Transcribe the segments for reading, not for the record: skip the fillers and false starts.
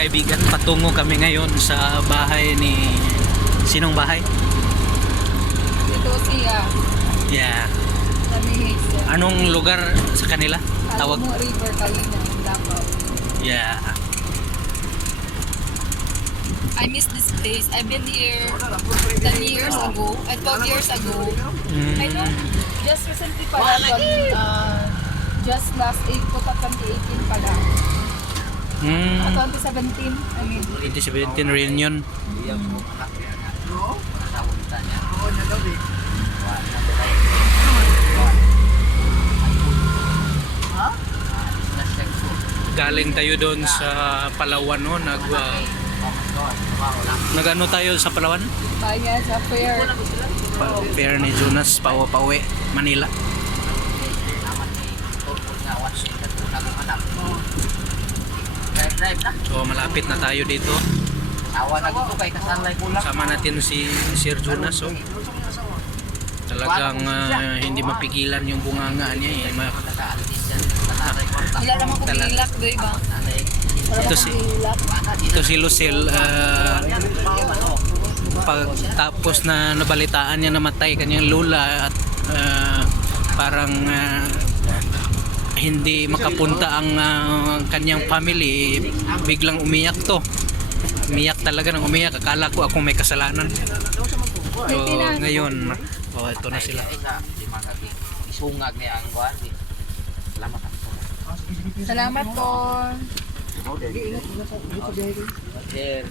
kaibigan, patungo kami ngayon sa bahay ni... Sinong bahay? Ito siya. Yeah. Kami siya. Anong lugar sa kanila? Tawag? Alamo River, Kalina, Davao. Yeah. I miss this place. I've been here 10 years ago, 12 years ago. I know, just recently pala, just last April 2018 pala. 2017, I mean. 2017 reunion. Galing tayo doon sa Palawan, no? Nag-ano tayo sa Palawan? Kaya sa fair. Fair ni Jonas, pauwi, Manila. So malapit na tayo dito. Sama natin si Sir Jonas. So, talagang hindi mapigilan yung bunganga niya. Wala naman kong ilak, doy ba? Ito si Lucille. Pagtapos na nabalitaan niya namatay kanyang lula at parang hindi makapunta ang kanyang family, biglang umiyak to. Umiyak talaga ng umiyak. Akala ko ako may kasalanan. So ngayon, ito na sila. Isungag niya ang kuwan. Salamat po. Sir.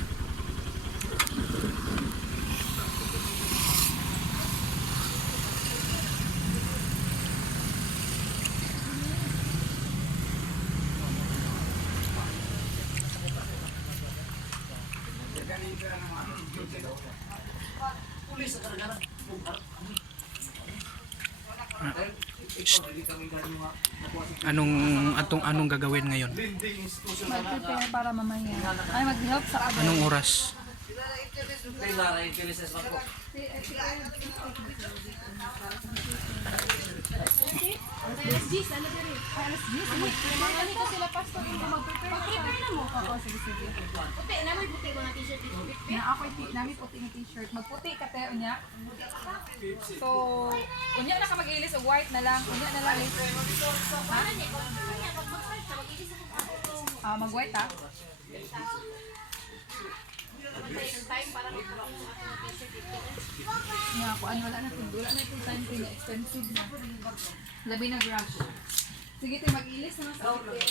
Anong gagawin ngayon? Mag-prepare para mamaya. Ay, mag-help sa kabel. Anong oras? Nami puti ng t-shirt. Magputi ka tayo niya. So, unya na ka mag-ilis o white na lang. Unya na lang. Mag-white ha? Nga ako, wala na itong time ko na expensive na. Labi na brush. Sige tayo, mag-ilis na sa outfit.